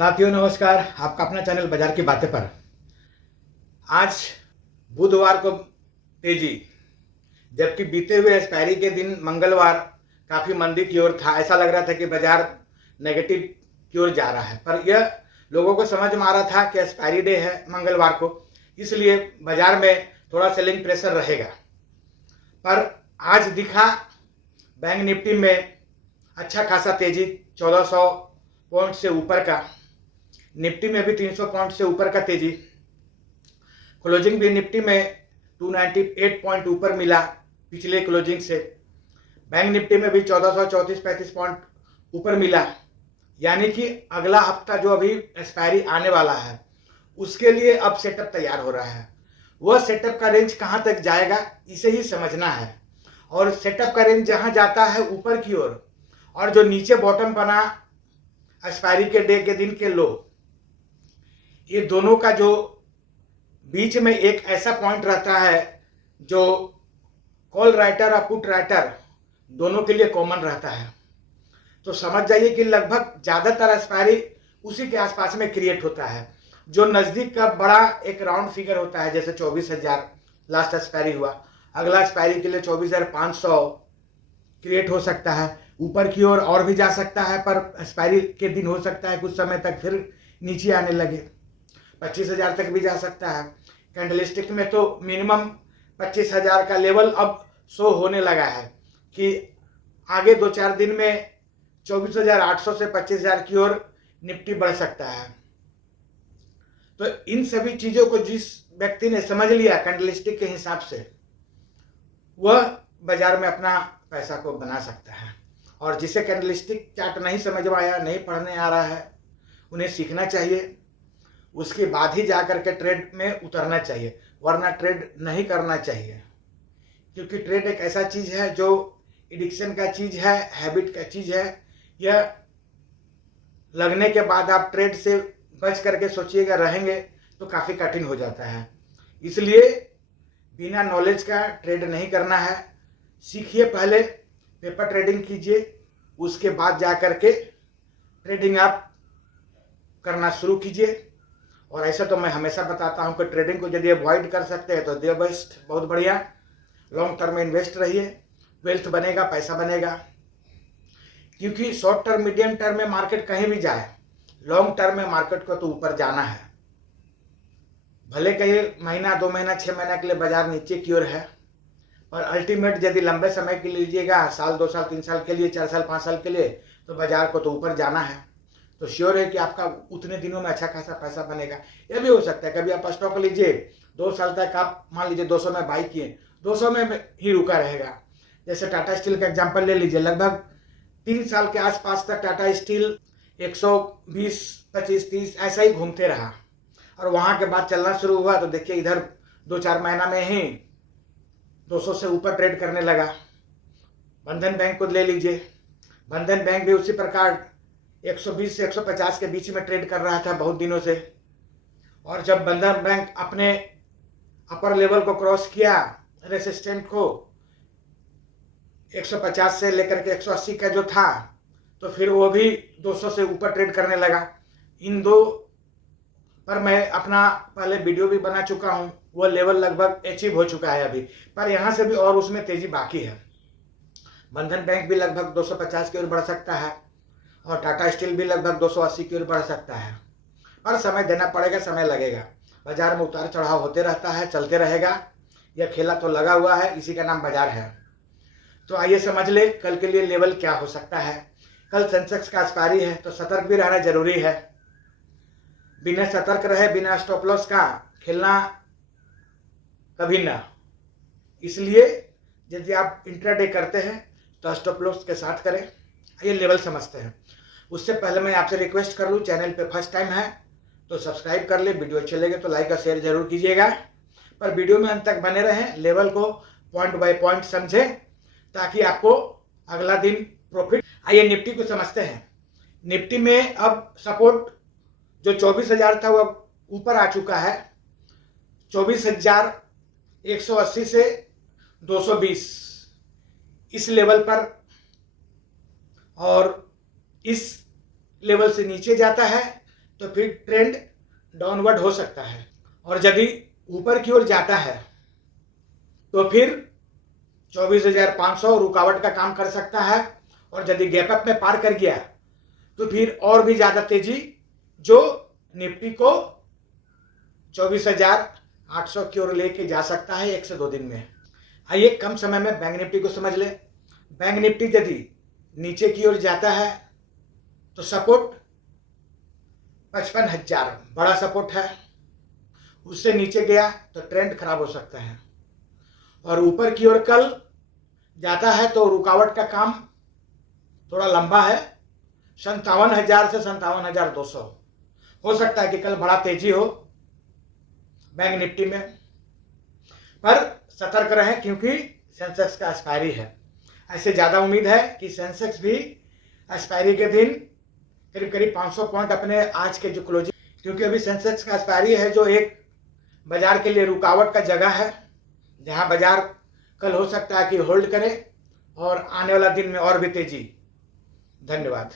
साथियों नमस्कार, आपका अपना चैनल बाजार की बातें पर। आज बुधवार को तेजी, जबकि बीते हुए एक्सपायरी के दिन मंगलवार काफ़ी मंदी की ओर था। ऐसा लग रहा था कि बाजार नेगेटिव की ओर जा रहा है, पर यह लोगों को समझ में आ रहा था कि एक्सपायरी डे है मंगलवार को, इसलिए बाजार में थोड़ा सेलिंग प्रेशर रहेगा। पर आज दिखा बैंक निफ्टी में अच्छा खासा तेजी, 1400 पॉइंट से ऊपर का, निफ्टी में भी 300 पॉइंट से ऊपर का तेजी। क्लोजिंग भी निफ्टी में 298 पॉइंट ऊपर मिला पिछले क्लोजिंग से। बैंक निफ्टी में भी 1434-35 पॉइंट ऊपर मिला। यानी कि अगला हफ्ता जो अभी एक्सपायरी आने वाला है उसके लिए अब सेटअप तैयार हो रहा है। वह सेटअप का रेंज कहाँ तक जाएगा इसे ही समझना है। और सेटअप का रेंज जहाँ जाता है ऊपर की ओर, और जो नीचे बॉटम बना एक्सपायरी के डे के दिन के लो, ये दोनों का जो बीच में एक ऐसा पॉइंट रहता है जो कॉल राइटर और पुट राइटर दोनों के लिए कॉमन रहता है। तो समझ जाइए कि लगभग ज़्यादातर एक्सपायरी उसी के आसपास में क्रिएट होता है। जो नज़दीक का बड़ा एक राउंड फिगर होता है, जैसे 24,000 लास्ट एक्सपायरी हुआ, अगला एक्सपायरी के लिए 24,500 क्रिएट हो सकता है। ऊपर की ओर और भी जा सकता है, पर एक्सपायरी के दिन हो सकता है कुछ समय तक फिर नीचे आने लगे, 25,000 तक भी जा सकता है। कैंडलस्टिक में तो मिनिमम 25,000 का लेवल अब शो होने लगा है कि आगे 2-4 दिन में 24,800 से 25,000 की ओर निफ्टी बढ़ सकता है। तो इन सभी चीज़ों को जिस व्यक्ति ने समझ लिया कैंडलस्टिक के हिसाब से, वह बाजार में अपना पैसा को बना सकता है। और जिसे कैंडलस्टिक चार्ट नहीं समझ में आया, नहीं पढ़ने आ रहा है, उन्हें सीखना चाहिए, उसके बाद ही जाकर के ट्रेड में उतरना चाहिए, वरना ट्रेड नहीं करना चाहिए। क्योंकि ट्रेड एक ऐसा चीज़ है जो एडिक्शन का चीज़ है, हैबिट का चीज़ है। यह लगने के बाद आप ट्रेड से बच करके सोचिएगा रहेंगे तो काफ़ी कठिन हो जाता है। इसलिए बिना नॉलेज का ट्रेड नहीं करना है। सीखिए, पहले पेपर ट्रेडिंग कीजिए, उसके बाद जा कर के ट्रेडिंग आप करना शुरू कीजिए। और ऐसा तो मैं हमेशा बताता हूं कि ट्रेडिंग को यदि अवॉइड कर सकते हैं तो दे बेस्ट, बहुत बढ़िया। लॉन्ग टर्म में इन्वेस्ट रहिए, वेल्थ बनेगा, पैसा बनेगा। क्योंकि शॉर्ट टर्म मीडियम टर्म में मार्केट कहीं भी जाए, लॉन्ग टर्म में मार्केट को तो ऊपर जाना है। भले कहीं महीना 2 महीना 6 महीना के लिए बाजार नीचे की ओर है, पर अल्टीमेट यदि लंबे समय के लिए लीजिएगा, साल 2 साल 3 साल के लिए, 4 साल 5 साल के लिए, तो बाजार को तो ऊपर जाना है। तो श्योर है कि आपका उतने दिनों में अच्छा खासा पैसा बनेगा। यह भी हो सकता है कभी आप स्टॉक लीजिए, 2 साल तक आप मान लीजिए 200 में बाई किए, 200 में ही रुका रहेगा। जैसे टाटा स्टील का एग्जांपल ले लीजिए, लगभग 3 साल के आसपास तक टाटा स्टील 120, 25, 30 ऐसा ही घूमते रहा, और वहाँ के बाद चलना शुरू हुआ तो देखिए इधर 2-4 महीना में ही 200 से ऊपर ट्रेड करने लगा। बंधन बैंक को ले लीजिए, बंधन बैंक भी उसी प्रकार 120 से 150 के बीच में ट्रेड कर रहा था बहुत दिनों से। और जब बंधन बैंक अपने अपर लेवल को क्रॉस किया, रेसिस्टेंट को 150 से लेकर के 180 का जो था, तो फिर वो भी 200 से ऊपर ट्रेड करने लगा। इन दो पर मैं अपना पहले वीडियो भी बना चुका हूँ, वो लेवल लगभग अचीव हो चुका है अभी, पर यहाँ से भी और उसमें तेजी बाकी है। बंधन बैंक भी लगभग 250 की ओर बढ़ सकता है, और टाटा स्टील भी लगभग 280 की ओर बढ़ सकता है। और समय देना पड़ेगा, समय लगेगा। बाजार में उतार चढ़ाव होते रहता है, चलते रहेगा। यह खेला तो लगा हुआ है, इसी का नाम बाजार है। तो आइए समझ ले कल के लिए लेवल क्या हो सकता है। कल सेंसेक्स का एक्सपायरी है, तो सतर्क भी रहना जरूरी है। बिना सतर्क रहे, बिना स्टॉप लॉस का खेलना कभी ना। इसलिए यदि आप इंट्राडे करते हैं तो स्टॉप लॉस के साथ करें। ये लेवल समझते हैं। उससे पहले मैं आपसे रिक्वेस्ट कर लूँ, चैनल पे फर्स्ट टाइम है तो सब्सक्राइब कर ले, वीडियो अच्छे लगे तो लाइक और शेयर जरूर कीजिएगा। पर वीडियो में अंत तक बने रहें, लेवल को पॉइंट बाय पॉइंट समझें ताकि आपको अगला दिन प्रॉफिट। आइए निफ्टी को समझते हैं। निफ्टी में अब सपोर्ट जो 24,000 था वो ऊपर आ चुका है, 24,180 से 220 इस लेवल पर, और इस लेवल से नीचे जाता है तो फिर ट्रेंड डाउनवर्ड हो सकता है, और यदि ऊपर की ओर जाता है तो फिर 24,500 रुकावट का काम कर सकता है, और यदि गैप अप में पार कर गया तो फिर और भी ज़्यादा तेजी जो निफ्टी को 24,800 की ओर लेके जा सकता है 1 से 2 दिन में। आइए कम समय में बैंक निफ्टी को समझ ले। बैंक निफ्टी यदि नीचे की ओर जाता है तो सपोर्ट 55,000 बड़ा सपोर्ट है, उससे नीचे गया तो ट्रेंड खराब हो सकता है, और ऊपर की ओर कल जाता है तो रुकावट का काम थोड़ा लंबा है, 57,000 से 57,200। हो सकता है कि कल बड़ा तेजी हो बैंक निफ्टी में, पर सतर्क रहें क्योंकि सेंसेक्स का एक्सपायरी है। ऐसे ज़्यादा उम्मीद है कि सेंसेक्स भी एक्सपायरी के दिन करीब करीब 500 पॉइंट अपने आज के जो क्लोजिंग, क्योंकि अभी सेंसेक्स का एक्सपायरी है जो एक बाजार के लिए रुकावट का जगह है, जहां बाजार कल हो सकता है कि होल्ड करे और आने वाला दिन में और भी तेजी। धन्यवाद।